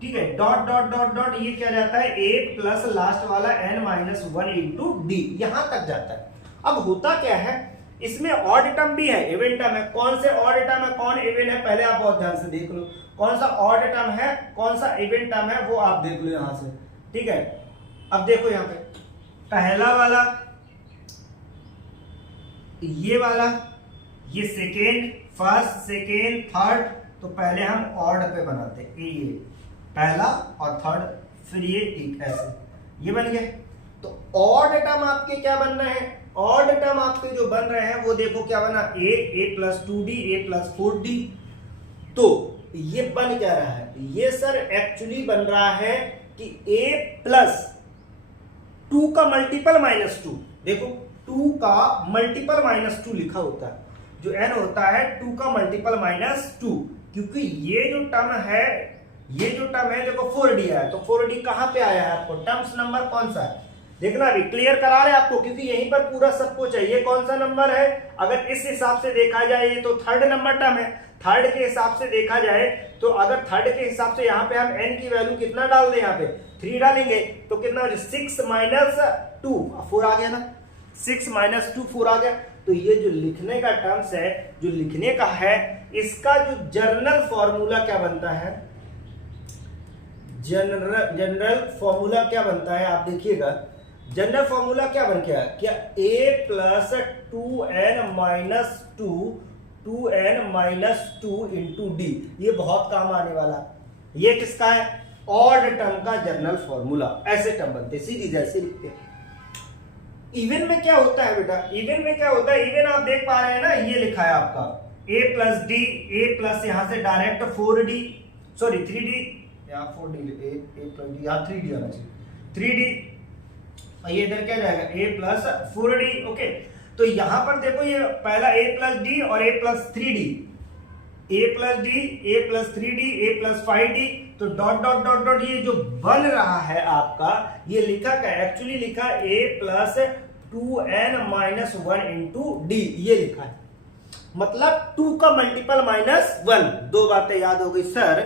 ठीक है। डॉट डॉट डॉट डॉट ये क्या जाता है A प्लस लास्ट वाला n-1 इंटू डी, यहां तक जाता है। अब होता क्या है, इसमें ऑड टर्म भी है, इवन टर्म है। कौन से ऑड टर्म है, कौन इवन है, पहले आप बहुत ध्यान से देख लो कौन सा ऑड टर्म है, कौन सा इवन टर्म है, वो आप देख लो यहां से, ठीक है। अब देखो यहां पे पहला वाला, ये वाला, ये सेकेंड, फर्स्ट, सेकेंड, थर्ड, तो पहले हम ऑड पे बनाते हैं, ये पहला और थर्ड, फिर ये एक ऐसे, ये बन गया। तो ऑड टर्म आपके क्या बन रहे हैं, ऑड टर्म आपके जो बन रहे हैं वो देखो क्या बना, A plus 2D, A plus 4D। तो ये बन क्या रहा है, ये सर एक्चुअली बन रहा है कि A प्लस 2 का मल्टीपल माइनस 2, देखो 2 का मल्टीपल माइनस 2 लिखा होता है, जो n होता है 2 का मल्टीपल माइनस 2, क्योंकि ये जो टर्म है, ये जो टर्म है देखो 4D है, तो 4D कहां पे आया है आपको, टर्म्स नंबर कौन सा है, देखना अभी क्लियर करा रहे आपको, क्योंकि यहीं पर पूरा सब कुछ है। ये कौन सा नंबर है, अगर इस हिसाब से देखा जाए ये तो थर्ड नंबर टर्म है। थर्ड के हिसाब से देखा जाए तो अगर थर्ड के हिसाब से यहाँ पे हम n की वैल्यू कितना डाल दें, यहाँ पे 3 डालेंगे तो कितना हो जाए 6 माइनस 2, 4 आ गया ना, 6 माइनस 2 4 आ गया। तो ये जो लिखने का टर्म्स है, जो लिखने का है, इसका जो जनरल फॉर्मूला क्या बनता है, जनरल फॉर्मूला क्या बनता है आप देखिएगा, जनरल फॉर्मूला क्या बन गया, क्या A plus 2n minus 2 into D, ये बहुत काम आने वाला। ये किसका है, ऑड टर्म का जनरल फॉर्मूला। ऐसे टर्म बनते सीधी जैसे लिखते हैं। इवन में क्या होता है बेटा, इवन में क्या होता है, इवन आप देख पा रहे हैं ना, ये लिखा है आपका A plus D, A plus यहां से डायरेक्ट 3D यहाँ 4d a प्लस d, यहाँ 3d आना चाहिए, 3d, ये इधर क्या जाएगा a प्लस 4d। ओके, तो यहां पर देखो ये पहला a प्लस d और a plus 3d, a plus d, a plus 3d, a plus 5d, तो डॉट डॉट डॉट डॉट ये जो बन रहा है आपका, ये लिखा क्या, एक्चुअली लिखा a plus 2n minus 1 into D, ये लिखा है, मतलब 2 का मल्टीपल माइनस 1। दो बातें याद हो गई सर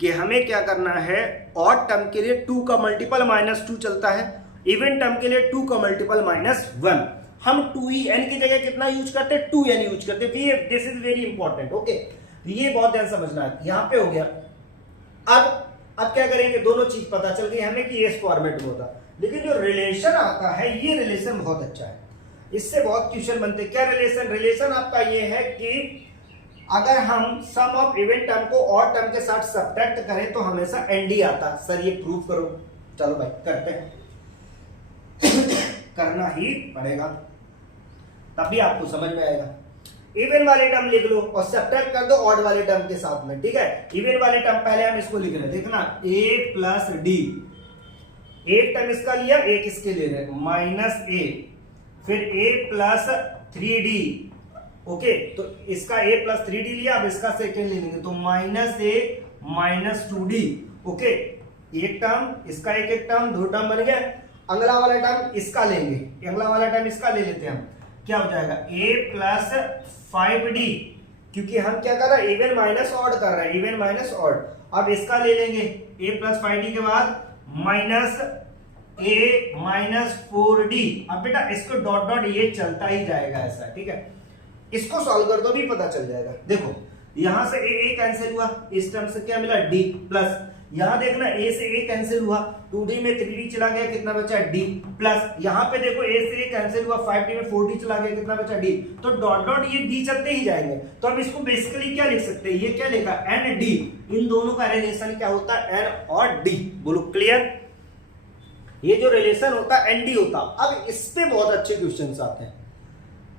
कि हमें क्या करना है, ऑड टर्म के लिए 2 का मल्टीपल माइनस 2 चलता है, इवन टर्म के लिए 2 का मल्टीपल माइनस 1। हम 2en की जगह कितना यूज करते हैं, 2n यूज करते हैं। This is very important. Okay, ये बहुत ध्यान समझना है। यहां पे हो गया। अब क्या करेंगे, दोनों चीज पता चल गई हमें कि इस फॉर्मेट में होता, लेकिन जो रिलेशन आता है ये रिलेशन बहुत अच्छा है, इससे बहुत क्वेश्चन बनते। क्या रिलेशन आपका ये है कि अगर हम सम ऑफ इवन टर्म को ऑड टर्म के साथ सब्ट्रैक्ट करें तो हमेशा एनडी आता। सर ये प्रूव करो, चलो भाई करते हैं करना ही पड़ेगा, तभी आपको समझ में आएगा। इवन वाले टर्म लिख लो और सब्ट्रैक्ट कर दो ऑड वाले टर्म के साथ में, ठीक है। इवन वाले टर्म पहले हम इसको लिख रहे हैं, देखना a प्लस डी, एक टर्म इसका लिया, एक इसके ले रहे माइनस a, फिर a प्लस 3d। ओके, तो इसका a प्लस 3d लिया, अब इसका सेकेंड ले लेंगे तो minus a minus 2d। Okay, एक टर्म इसका, एक टर्म, दो टर्म बन गया। अगला वाला टर्म इसका लेंगे, अगला वाला टर्म इसका ले लेते हैं हम, क्या हो जाएगा a प्लस 5d, क्योंकि हम क्या कर रहे हैं, इवन माइनस ऑड कर रहे हैं, इवन माइनस ऑड। अब इसका ले लेंगे a प्लस 5d के बाद माइनस a माइनस 4d। अब बेटा इसको डॉट डॉट ये चलता ही जाएगा ऐसा, ठीक है। इसको सॉल्व कर दो भी पता चल जाएगा। देखो यहां से a कैंसिल हुआ, इस टर्म से क्या मिला d प्लस, यहां देखना a से a कैंसिल हुआ, 2d में 3d चला गया, कितना बचा d प्लस, यहां पे देखो a से a कैंसिल हुआ, 5d में 4d चला गया, कितना बचा d। तो डॉट डॉट ये d चलते ही जाएंगे। तो हम इसको बेसिकली क्या लिख सकते हैं, ये क्या लिखा n d, इन दोनों का रिलेशन क्या होता है n और d। बोलो क्लियर, ये जो रिलेशन होता है एन डी होता। अब इस पे बहुत अच्छे क्वेश्चंस आते हैं,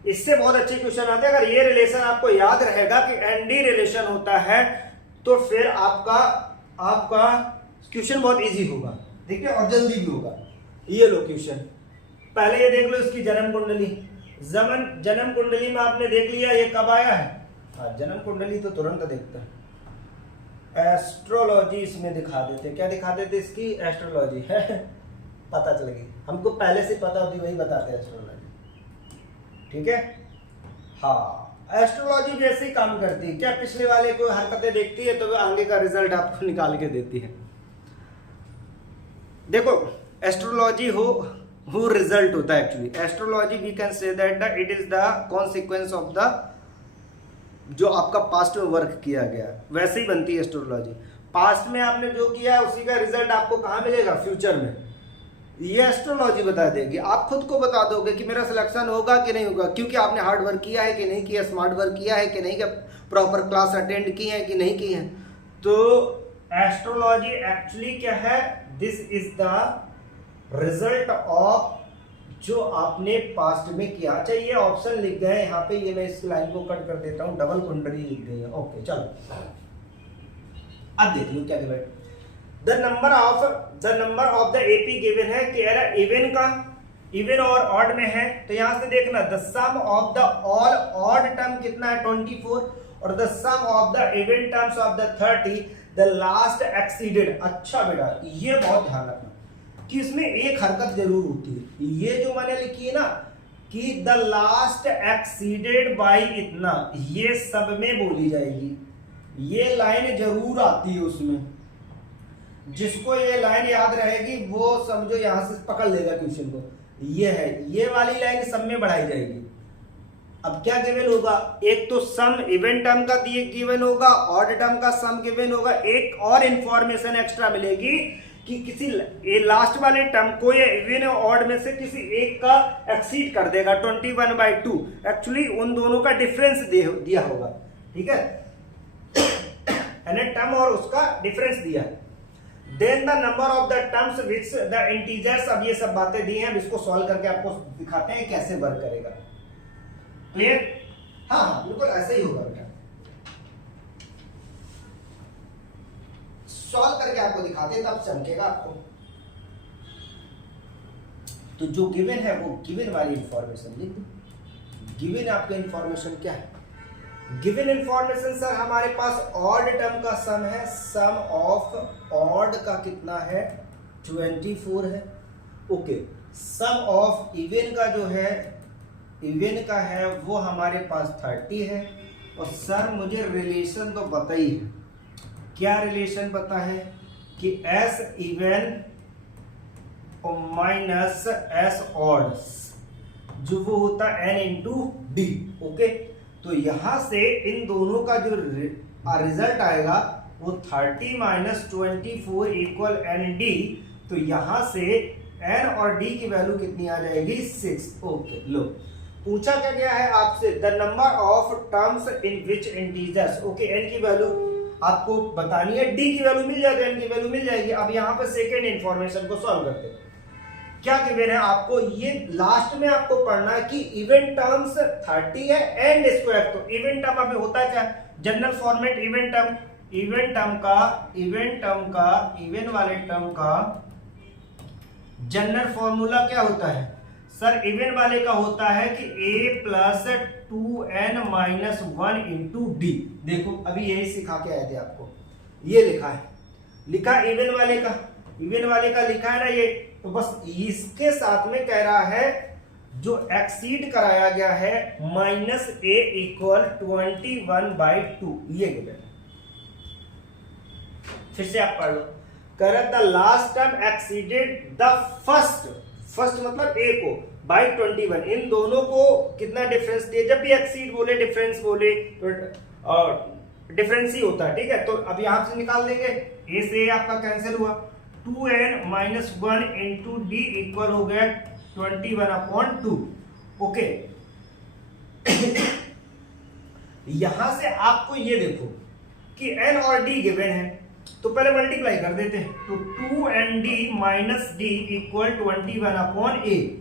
इससे बहुत अच्छे क्वेश्चन आते हैं। अगर ये रिलेशन आपको याद रहेगा कि एन डी रिलेशन होता है तो फिर आपका क्वेश्चन बहुत इजी होगा, ठीक है, और जल्दी भी होगा। ये लो क्वेश्चन, पहले ये देख लो इसकी जन्म कुंडली। जन्म कुंडली में आपने देख लिया ये कब आया है, हाँ जन्म कुंडली तो तुरंत देखते हैं, एस्ट्रोलॉजी इसमें दिखा देते। क्या दिखा देते, इसकी एस्ट्रोलॉजी है पता चल गई, हमको पहले से पता होती वही बताते हैं एस्ट्रोलॉजी, ठीक है। हाँ, एस्ट्रोलॉजी भी ऐसे ही काम करती है। क्या पिछले वाले को हरकतें देखती है तो वो आगे का रिजल्ट आपको निकाल के देती है। देखो एस्ट्रोलॉजी हो रिजल्ट होता है actually. Astrology we can say that it is the consequence of the जो आपका पास्ट में वर्क किया गया, वैसे ही बनती है एस्ट्रोलॉजी। पास्ट में आपने जो किया है उसी का रिजल्ट आपको कहाँ मिलेगा, फ्यूचर में। ये एस्ट्रोलॉजी बता देगी। आप खुद को बता दोगे कि मेरा सिलेक्शन होगा कि नहीं होगा, क्योंकि आपने हार्ड वर्क किया है कि नहीं किया, स्मार्ट वर्क किया है कि नहीं किया, प्रॉपर क्लास अटेंड की है कि नहीं की है। तो एस्ट्रोलॉजी एक्चुअली क्या है, this is the result of जो आपने पास्ट में किया। चाहिए ऑप्शन लिख गए यहाँ पे, ये मैं इस लाइन को कट कर देता हूँ, डबल कुंडली लिख गई है। ओके चलो अब देख लो क्या given, the number of the AP given है कि एरा इवन का, इवन और ऑड में है। तो यहां से देखना the sum of the all odd term कितना है 24, और the sum of the even terms of the 30, the last exceeded. अच्छा बेटा ये बहुत ध्यान रखना कि इसमें एक हरकत जरूर होती है, ये जो मैंने लिखी है ना कि द लास्ट एक्सीडेड बाय इतना, ये सब में बोली जाएगी। ये लाइन जरूर आती है उसमें, जिसको ये लाइन याद रहेगी वो समझो यहां से पकड़ लेगा क्वेश्चन को। ये है, ये वाली लाइन सब में बढ़ाई जाएगी। अब क्या गिवन होगा, एक तो सम इवन टर्म का दिए गिवन होगा, ऑड टर्म का सम गिवन होगा। एक और इंफॉर्मेशन एक्स्ट्रा मिलेगी कि किसी ये लास्ट वाले टर्म को ये इवन और ऑड में से किसी एक का एक्सीड कर देगा 21/2। एक्चुअली उन दोनों का डिफरेंस दिया होगा, ठीक है, टर्म और उसका डिफरेंस दिया। Then the number of the terms which the integers. अब ये सब बातें दी हैं, अब इसको सॉल्व करके आपको दिखाते हैं कैसे वर्क करेगा। क्लियर, हाँ बिल्कुल ऐसे ही होगा बेटा। सॉल्व करके आपको दिखाते तब चमकेगा आपको। तो जो गिवन है वो गिवन वाली इंफॉर्मेशन लिख दो। गिवन आपका इंफॉर्मेशन क्या है? गिवन इंफॉर्मेशन सर हमारे पास ऑड टर्म का सम है, सम ऑफ ऑड का कितना है 24 है। ओके, सम ऑफ इवन का जो है इवन का है वो हमारे पास 30 है। और सर मुझे रिलेशन तो पता ही है, क्या रिलेशन पता है कि एस इवन और माइनस एस ऑड जो वो होता है एन इंटू डी। ओके, तो यहां से इन दोनों का जो रिजल्ट आएगा वो 30 माइनस 24 इक्वल एन डी। तो यहां से एन और डी की वैल्यू कितनी आ जाएगी 6। ओके, लो पूछा क्या गया है आपसे, the number of terms in which integers. Okay, n की वैल्यू आपको बतानी है, डी की वैल्यू मिल जाएगी, एन की वैल्यू मिल जाएगी। अब यहाँ पे सेकेंड इंफॉर्मेशन को सॉल्व करते हैं। क्या गिवन है आपको, ये लास्ट में आपको पढ़ना है कि इवन टर्म्स 30 है एंड स्क्वायर। तो इवन टर्म अभी होता है क्या, जनरल फॉर्मेट इवन वाले टर्म का जनरल फॉर्मूला क्या होता है सर, इवन वाले का होता है कि a plus 2n minus 1 into D. देखो अभी यही सिखा के आए थे आपको, ये लिखा इवन वाले का लिखा है ना ये। तो बस इसके साथ में कह रहा है जो एक्सीड कराया गया है माइनस a इक्वल 21/2, ये गिवन। फिर से आप पढ़ लो, कर the last term exceeded the first मतलब a को बाई 21। इन दोनों को कितना डिफरेंस दिया, जब भी एक्सीड बोले डिफरेंस बोले तो डिफरेंस ही होता है, ठीक है। तो अब यहां से निकाल देंगे, a से आपका कैंसिल हुआ, 2n minus 1 into D equal हो गया 21/2। ओके, यहां से आपको ये देखो कि n और d गिवन है, तो पहले मल्टीप्लाई कर देते हैं। तो 2nd minus D equal 21/a।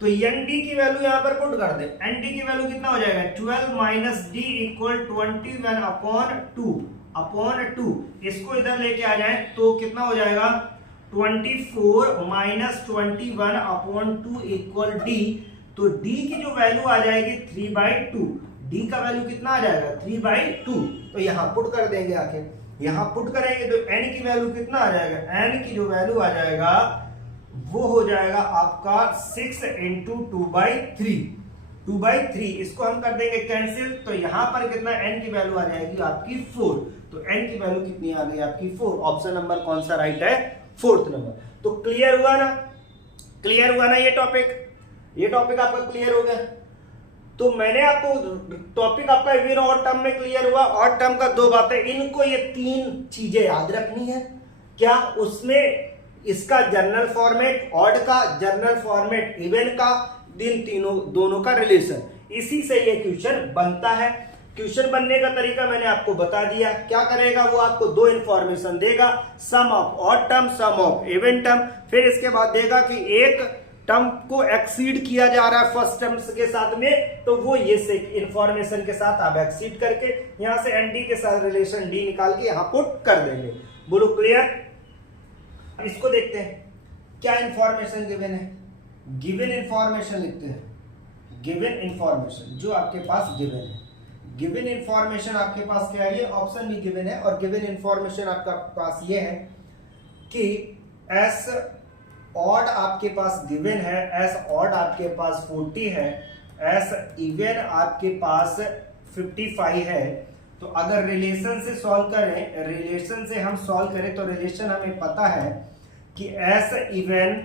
तो nd की वैल्यू यहां पर पुट कर दे, nd की वैल्यू कितना हो जाएगा 12 माइनस डी इक्वल 21/2। इसको इधर लेके आ जाए तो कितना हो जाएगा 24 माइनस 21/2 इक्वल डी। तो d की जो वैल्यू आ जाएगी 3/2। d का वैल्यू कितना आ जाएगा 3/2। तो यहां पुट कर देंगे, आके यहां पुट करेंगे तो n की वैल्यू कितना आ जाएगा, n की जो वैल्यू आ जाएगा वो हो जाएगा आपका 6 इंटू 2/3। इसको हम कर देंगे कैंसिल। तो यहां पर कितना n की वैल्यू आ जाएगी आपकी 4। तो n की वैल्यू कितनी आ गई आपकी 4। ऑप्शन नंबर कौन सा राइट है, 4th नंबर। तो क्लियर हुआ ना ये टॉपिक आपका क्लियर हो गया। तो मैंने आपको टॉपिक आपका इवन और टर्म में क्लियर हुआ। और टर्म का 2 बातें, इनको ये 3 चीजें याद रखनी है। क्या, उसमें इसका जनरल फॉर्मेट ऑड का, जनरल फॉर्मेट इवन का, दोनों का रिलेशन, इसी से ये क्वेश्चन बनता है। क्वेश्चन बनने का तरीका मैंने आपको बता दिया। क्या करेगा वो, आपको 2 इंफॉर्मेशन देगा, sum of odd term, sum of even term. फिर इसके बाद देगा कि एक टर्म को एक्सीड किया जा रहा है फर्स्ट टर्म के साथ में, तो वो ये से इंफॉर्मेशन के साथ आप एक्सीड करके यहां से एनडी के साथ रिलेशन डी निकाल के यहां पुट कर देंगे। बोलो क्लियर। इसको देखते हैं, क्या इंफॉर्मेशन गिवन है, गिवन इंफॉर्मेशन लिखते हैं। गिवन इंफॉर्मेशन जो आपके पास गिवन है, गिवन इंफॉर्मेशन आपके पास क्या है, ये ऑप्शन भी गिवन है। और गिवन इंफॉर्मेशन आपका पास ये है कि एस ऑड आपके पास गिवन है, एस ऑड आपके पास 40 है, एस इवन आपके पास 55 है। तो अगर रिलेशन से सॉल्व करें, रिलेशन से हम सॉल्व करें तो रिलेशन हमें पता है कि S even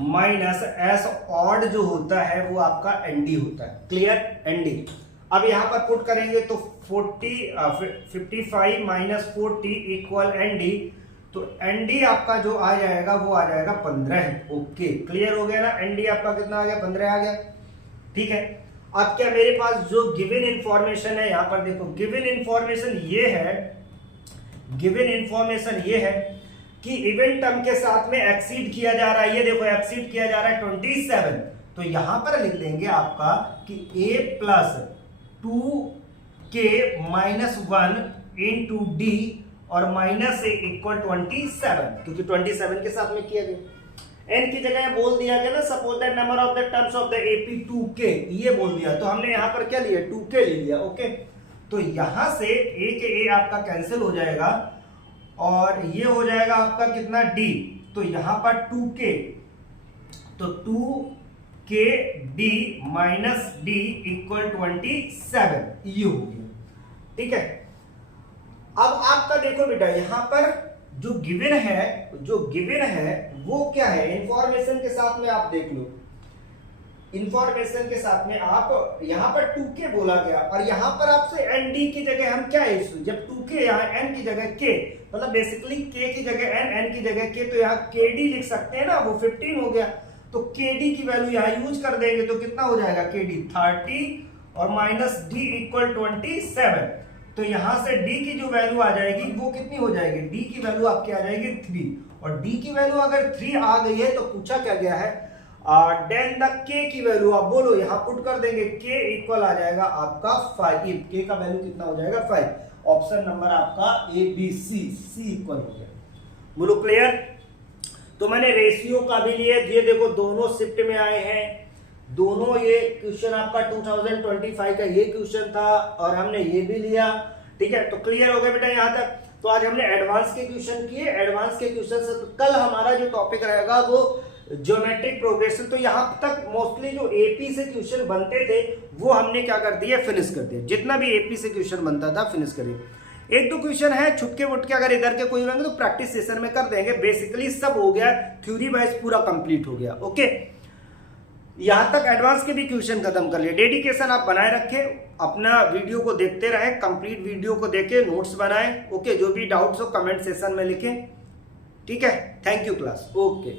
minus S odd जो होता है वो आपका एनडी होता है। Clear, nd. अब यहां पर पुट करेंगे तो 55 माइनस 40 इक्वल एनडी। तो एनडी आपका जो आ जाएगा वो आ जाएगा 15 है। ओके, क्लियर हो गया ना। एनडी आपका कितना आ गया, 15 आ गया। ठीक है, अब क्या मेरे पास जो गिवन इंफॉर्मेशन है, यहां पर देखो गिवन इंफॉर्मेशन ये है कि इवेंट टर्म के साथ में एक्सीड किया जा रहा है। ये देखो एक्सीड किया जा रहा है 27। तो यहां पर लिख देंगे आपका कि a plus 2k minus 1 into d और माइनस ए इक्वल 27, क्योंकि 27 के साथ में किया गया। n की जगह बोल दिया गया ना, suppose that number of the terms of the AP 2k, ये बोल दिया, तो हमने यहां पर क्या लिया, 2k ले लिया। ओके, तो यहां से a के a आपका कैंसिल हो जाएगा और ये हो जाएगा आपका कितना, d, तो यहां पर 2k, तो 2k d minus d equal 27, ये हो गया। ठीक है, अब आपका देखो बेटा यहां पर जो गिवन है वो क्या है, इंफॉर्मेशन के साथ में आप देख लो, इंफॉर्मेशन के साथ में आप यहां पर 2k बोला गया और यहां पर आपसे nd की जगह हम क्या है, जब 2k यहां n की जगह k, मतलब बेसिकली k की जगह n की जगह k, तो यहां kd लिख सकते हैं ना, वो 15 हो गया, तो kd की वैल्यू यहां यूज कर देंगे तो कितना हो जाएगा, kd 30 और माइनस d इक्वल 27, तो यहां से d की जो वैल्यू आ जाएगी वो कितनी हो जाएगी, d की वैल्यू आपकी आ जाएगी 3, और d की वैल्यू अगर 3 आ गई है तो पूछा क्या गया है, देन द k की वैल्यू आप बोलो, यहां पुट कर देंगे, k इक्वल आ जाएगा आपका 5, k का वैल्यू कितना हो जाएगा 5, ऑप्शन नंबर आपका A B C, C equal हो गया। बोलो क्लियर। तो मैंने रेशियो का भी लिया, ये देखो दोनों शिफ्ट में आए हैं, दोनों, ये क्वेश्चन आपका 2025 का ये क्वेश्चन था और हमने ये भी लिया। ठीक है, तो क्लियर हो गया बेटा यहां तक। तो आज हमने एडवांस के क्वेश्चन किए, एडवांस के क्वेश्चन से तो कल हमारा जो टॉपिक रहेगा वो ज्योमेट्रिक प्रोग्रेशन। तो यहां तक मोस्टली जो एपी से क्वेश्चन बनते थे वो हमने क्या कर दिया, फिनिश कर दिया, जितना भी एपी से क्वेश्चन बनता था फिनिश करिए। एक दो क्वेश्चन है छुटके वुटके अगर इधर के कोई होंगे तो प्रैक्टिस सेशन में कर देंगे, बेसिकली सब हो गया, थ्योरी वाइज पूरा कंप्लीट हो गया। ओके, यहां तक एडवांस के भी क्वेश्चन खत्म कर लिए। डेडिकेशन आप बनाए रखें, अपना वीडियो को देखते रहे, कंप्लीट वीडियो को देखें, नोट्स बनाएं। ओके, जो भी डाउट्स हो कमेंट सेशन में लिखें। ठीक है, थैंक यू क्लास। ओके।